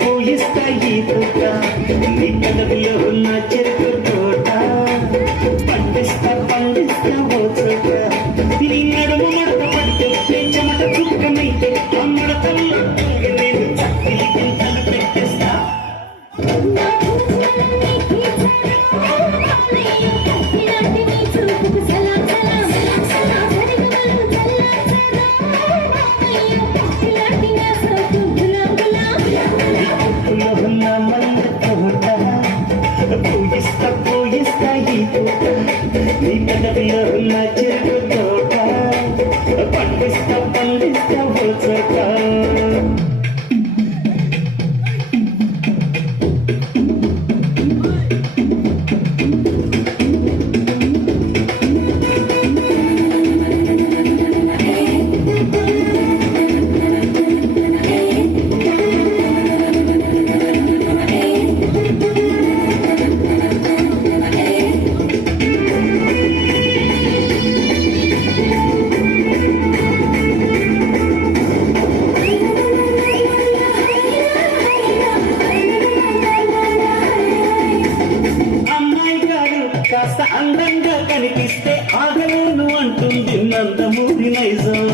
పూయిస్తా ఈ పూట నీ కదవిలో ఉన్న చెరుకు తోట పండిస్తా ఓ చోట నీ నడుము మడత పడితే చెమట చుక్కమైతే అమ్మడతల్లో నేను చక్కలి గింతలు పెట్టేస్తా పూయిస్తా ఈ పూట నీ పెదవిలో ఉన్న చెరుకు తోట పండిస్తా ఓ చోట కాస్త అందంగా కనిపిస్తే ఆగలేను అంటుంది నందమూరి నైజం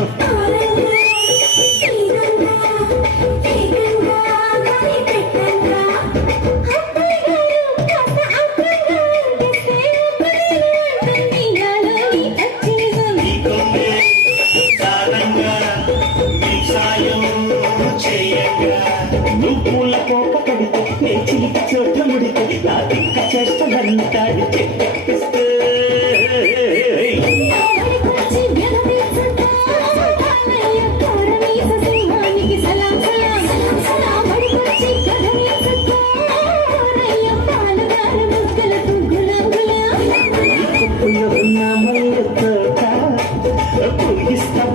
నువ్వు పూల కోప కడితే నే చిలికి చోట్ల ముడితే నా దిక్క చేష్టలంటాడు చెప్పిస్తే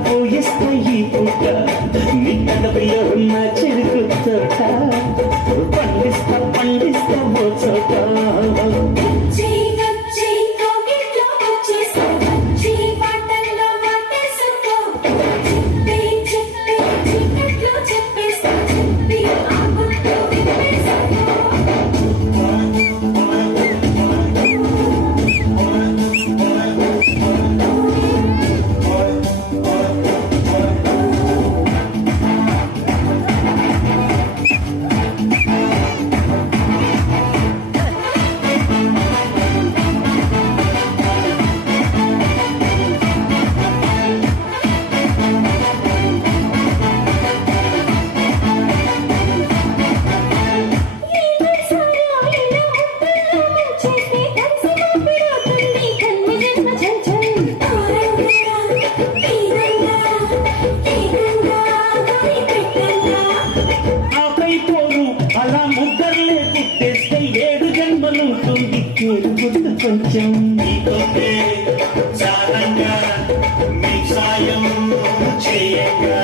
పూయిస్తా ఈ పూట నీ కడపలో ఉన్న చెరుకు తోట పండిస్తా ఓ చోట కొంచెం నీతోనే చాలంగా మీ సాయం చేయగా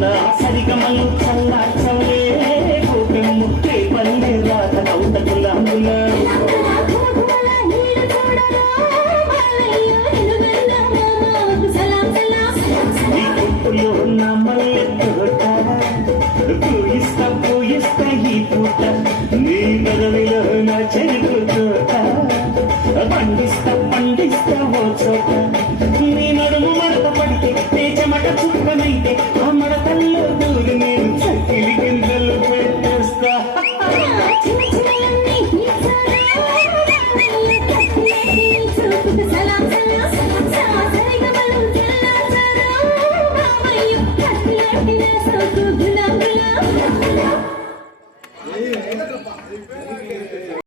నా సరిగమలు చల్లార్చవలే కోపం ముట్టే పల్లె రాత కౌతకులందులా పూయిస్తా ఈ పూట నీ నగలిలో నా చెరుకు తోట పండిస్తా ఓ చోట నీ నడుము మడత పడితే నే చెమట చుక్కనైతే ఆ మడతల్లో దూరి నేను చక్కిలి గింజలు పెట్టేస్తా Hey,